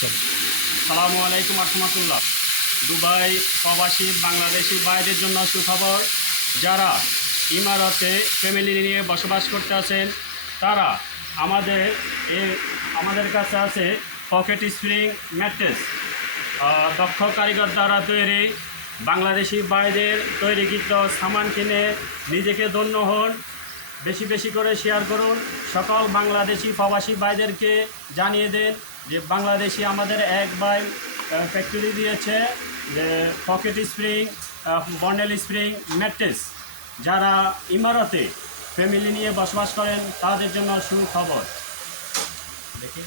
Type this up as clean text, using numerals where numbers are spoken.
সালামু আলাইকুম রহমতুল্লাহ। দুবাই প্রবাসী বাংলাদেশি ভাইদের জন্য সুখবর। যারা ইমারতে ফ্যামিলি নিয়ে বসবাস করতে আছেন তারা আমাদের কাছে আছে পকেট স্প্রিং ম্যাট্রেস, দক্ষ কারিগর দ্বারা তৈরি। বাংলাদেশি ভাইদের তৈরিকৃত সামান কিনে নিজেকে ধন্য হন। বেশি বেশি করে শেয়ার করুন। সকল বাংলাদেশি প্রবাসী ভাইদেরকে জানিয়ে দেন যে বাংলাদেশি আমাদের এক ভাই ফ্যাক্টরি দিয়েছে যে pocket spring Bondel spring mattress. যারা ইমারতে ফ্যামিলি নিয়ে বসবাস করেন তাদের জন্য সুখবর। দেখি